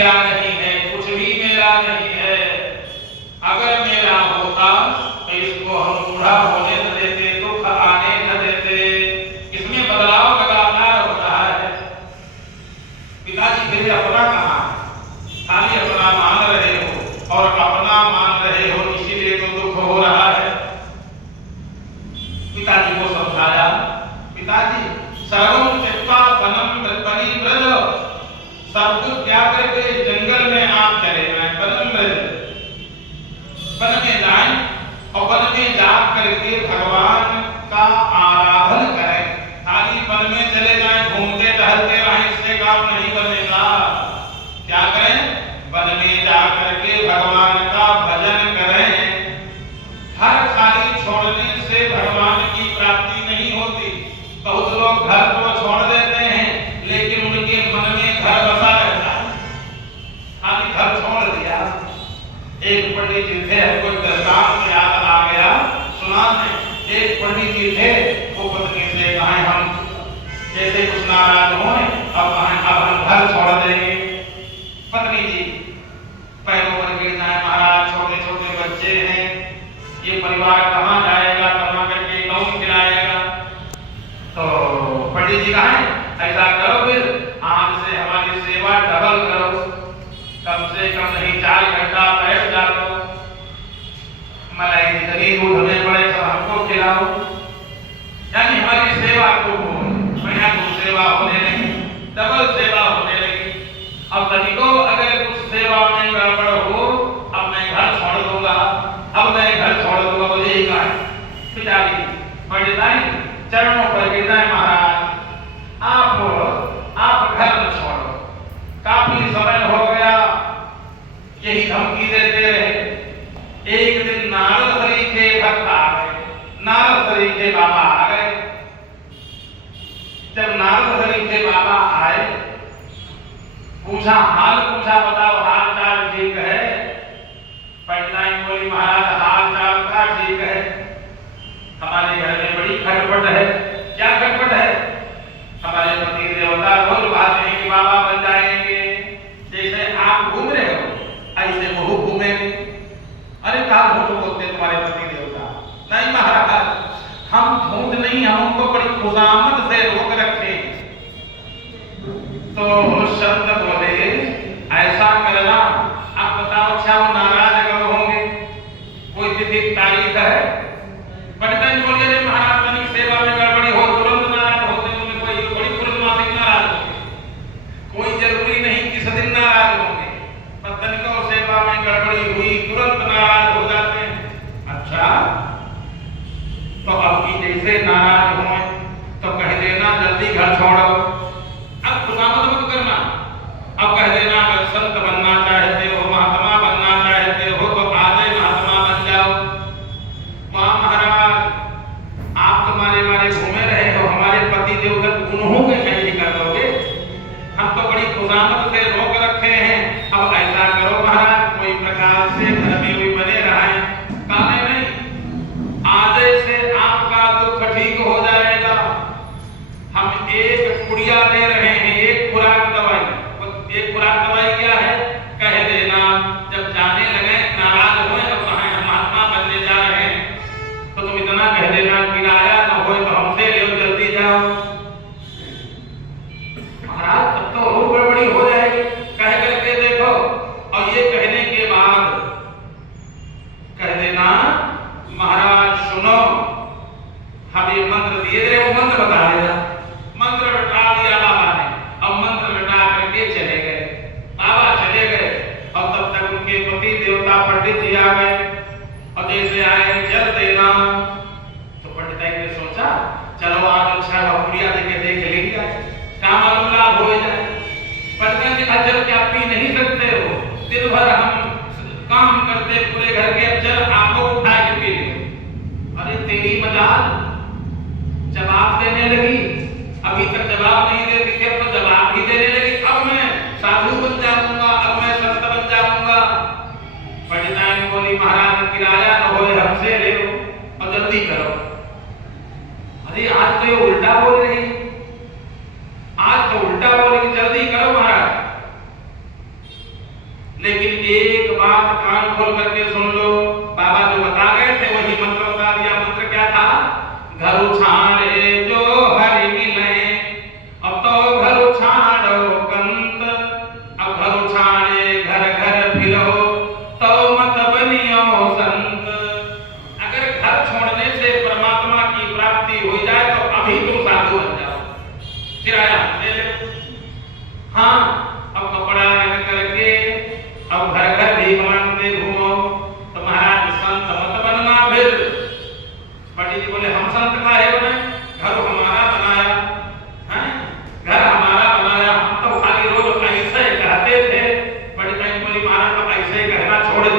मेरा नहीं है, कुछ भी मेरा नहीं है। अगर मेरा होता तो इसको हम बूढ़ा होने न देते, दुख आने न देते। इसमें बदलाव लगातार हो रहा है। पिताजी फिर अपना कहा, खाली अपना मान रहे हो और अपना मान रहे हो, इसीलिए तो दुख हो रहा है। पिताजी को समझाया, पिताजी सर्वं त्यक्त्वा वनं परिव्रज, सब कुछ त्याग करके जंगल में आप चले जाएं, वनं वन में जाएं और वन में जा करके भगवान का आराधन करें। खाली वन में चले जाएं, घूमते टहलते रहें, इससे काम नहीं बनेगा। क्या करें? वन में जा करके भगवान का भजन करें। घर खाली छोड़ने से भगवान की प्राप्ति नहीं होती। बहुत लोग घर को छोड़ देते हैं, लेकिन उनके मन में घर बसा रहता है। खाली घर छोड़ दिया। एक पंडित जी थे, हमको दृष्टांत याद आ गया, सुना है। एक पंडित जी थे, वो पत्नी से कहा हम जैसे कुछ नाराज हो, अब हम घर छोड़ देंगे। पत्नी जी पैरों पर गिर जाए, महाराज छोटे छोटे बच्चे हैं, ये परिवार कहाँ जाएगा, कमा करके कौन खिलाएगा। तो पंडित जी कहा ऐसा करो, फिर आज से हमारी सेवा डबल करो, कम से कम नहीं 4 घंटा बैठ जाओ, मलाई जितनी दूध हमें पड़े सब हमको खिलाओ। यानी हमारी सेवा को बढ़िया कुछ सेवा होने लगी, डबल सेवा होने लगी। अब तनिको अगर कुछ सेवा में गड़बड़ हो, अब मैं घर छोड़ दूंगा, अब मैं घर छोड़ दूंगा, मुझे ही कहा पिताजी पंडिताई चरणों पर गिरना है, महाराज आप घर न छोड़ो, काफी समय हो गया यही धमकी देते रहे। एक दिन नारद हरि के भक्त आ गए, नारद हरि के बाबा आ गए। जब नारद हरि के बाबा आए, पूछा हाल पूछा, बताओ हाल चाल ठीक है? पंडिताई बोली महाराज हाल चाल का ठीक है, हमारे घर में बड़ी खटपट है। क्या खटपट है? हमारे पति देवता रोज बात है कि बाबा बन जाएंगे, जैसे आप घूम रहे हो ऐसे वो घूमेंगे। अरे कहा झूठ बोलते तुम्हारे पति देवता? नहीं महाराज, हम झूठ नहीं, हम उनको बड़ी खुशामद से रोक रखे। तो शब्द बोले ऐसा करना, आप बताओ क्या वो नाराज कब होंगे? कोई तिथि तारीख है? पंडित बोले रे महाराज तनिक सेवा में गड़बड़ी हो तुरंत नाराज होते, उनमें कोई बड़ी तुरंत मासिक नाराज होंगे, कोई जरूरी नहीं किस दिन नाराज होंगे, पर तनिको सेवा में गड़बड़ी हुई तुरंत नाराज हो जाते हैं। अच्छा तो अब की जैसे नाराज हो तो कह देना जल्दी घर छोड़ो, अब खुशामद मत करना, अब कह देना अगर संत बनना चाहते हो, महात्मा बनना चाहते हो तो आज ही महात्मा बन जाओ। वहां महाराज आप तुम्हारे मारे घूमे रहे हो, हमारे पति देवता उन्हों के कैसे कर दोगे? हम तो बड़ी खुशामद से रोक रखे हैं, अब ऐसा करो महाराज कोई प्रकार से घर में भी बने रहे, काले नहीं, आज से आपका दुख ठीक हो जाएगा। हम एक पुड़िया दे रहे हैं, एक खुराक दवाई। एक खुराक दवाई क्या है? कह देना जब जाने लगे नाराज हो, अब हम महात्मा बनने जा रहे हैं, तो तुम इतना कह देना किराया न हो तो हमसे ले जल्दी जाओ। महाराज तब तो और गड़बड़ी हो जाएगी। कह करके देखो, और ये कहने के बाद कह देना महाराज सुनो, हम ये मंत्र दिए थे, वो मंत्र बता देना। मंत्र बता दिया बाबा ने, अब मंत्र बता करके चले गए। बाबा चले गए और तब तक उनके पति देवता पंडित जी आ गए, और जैसे आए जल देना, तो पंडित ने सोचा चलो आज अच्छा पुड़िया देके देख लेंगे, काम मालूम लाभ हो जाए। पंडित जी कहा जल क्या पी नहीं सकते हो? दिन भर हम काम करते पूरे घर के, अब जल आपको उठा के पी लो। अरे तेरी मजाल, जवाब देने लगी, अभी तक जवाब नहीं देती थी, अब तो जवाब ही देने लगी। अब मैं साधु बन जाऊंगा, अब मैं संत बन जाऊंगा। पंडिताई ने बोली महाराज किराया न हो हमसे ले लो और जल्दी करो। अरे आज तो ये उल्टा बोल रही, आज तो उल्टा बोल रही, जल्दी करो महाराज। लेकिन एक बात कान खोल करके सुन लो, बाबा जो बता गए थे वही मंत्र बता दिया। मंत्र क्या था? घर उछाड़े जो हरि मिले, अब तो घर उछाड़ो कंत, अब घर उछाड़े घर घर फिरो, तो मत बनियो संत। अगर घर छोड़ने से परमात्मा की प्राप्ति हो जाए तो अभी तुम साधु बन जाओ, किराया ले लो। हाँ, अब कपड़ा रंग करके अब घर घर भीख मांगते घूमो तो महाराज संत मत बनना। फिर पंडित जी बोले हम संत काहे बने, घर हमारा बनाया है, घर हमारा बनाया, हम तो खाली रोज ऐसे कहते थे। पंडित जी बोले महाराज तो ऐसे कहना छोड़ दो,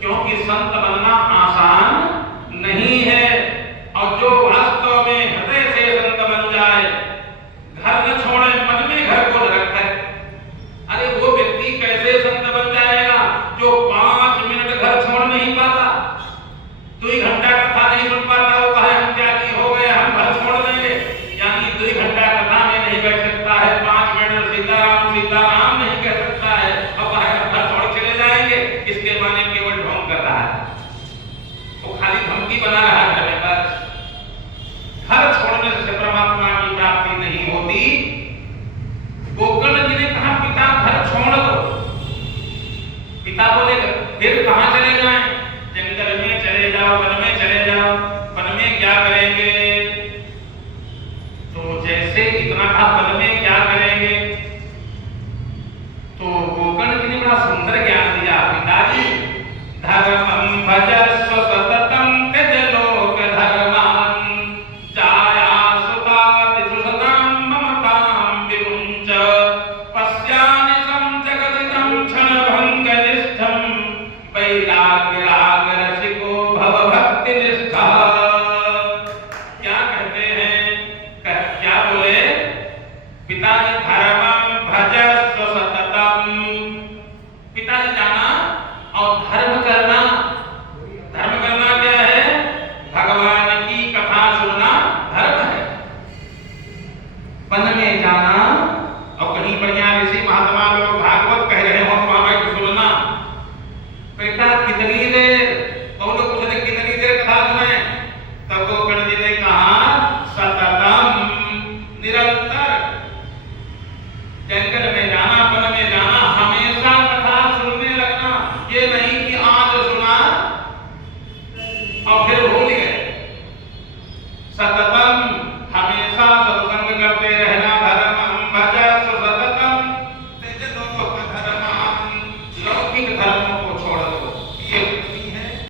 क्योंकि संत बनना आसान नहीं है। और जो वास्तव में हृदय से संत बन जाए, घर न छोड़े, मन में घर को रखे, अरे वो व्यक्ति कैसे संत बन जाएगा जो 5 मिनट घर छोड़ नहीं पाता, 2 घंटा कथा नहीं सुन पाता, वो कहे हम क्या की हो गए, हम घर छोड़ देंगे। यानी 2 घंटा कथा में नहीं बैठ सकता है, 5 मिनट सीताराम सीताराम नहीं कह सकता है, अब कहे हम घर छोड़ चले जाएंगे। इसके माने केवल ढोंग कर रहा है, वो खाली धमकी बना रहा है घर में बस। घर छोड़ने से परमात्मा की प्राप्ति नहीं होती। गोकर्ण जी ने कहा पिता घर छोड़ दो। पिता बोले फिर कहां चले जाएं? जंगल में चले जाओ, वन में चले जाओ। वन में क्या करेंगे? तो जैसे इतना था, वन में क्या करेंगे? तो गोकर्ण जी ने बड़ा सुंदर ज्ञान दिया। पिताजी धर्मं भजस्व सततं त्यज लोक धर्मान्, जाया सुतादिषु सतां ममतां विमुञ्च, पश्यानिशं जगदिदं क्षणभङ्गनिष्ठं, वैराग्यराग रसिको भव भक्तिनिष्ठः। क्या कहते हैं? क्या बोले? पिताजी धर्मं भजस्व सततं, पिताजी जाना और धर्म करना। धर्म करना क्या है? भगवान की कथा सुनना धर्म है। वन में जाना और कहीं बढ़िया ऋषि महात्मा लोग भागवत कह रहे हो तो वहां बैठ सुनना। बेटा कितनी देर? तो लोग पूछते कितनी देर कथा सुने? तब गोकर्ण जी ने कहा सततम, निरंतर। जंगल में जाना, वन में जाना, हमेशा कथा सुनने लगना। ये नहीं कि आज सुना और फिर भूल गए। सततम, हमेशा सत्संग करते रहना। धर्मं भजस्व सततं त्यज लोक धर्मान्, लौकिक धर्मों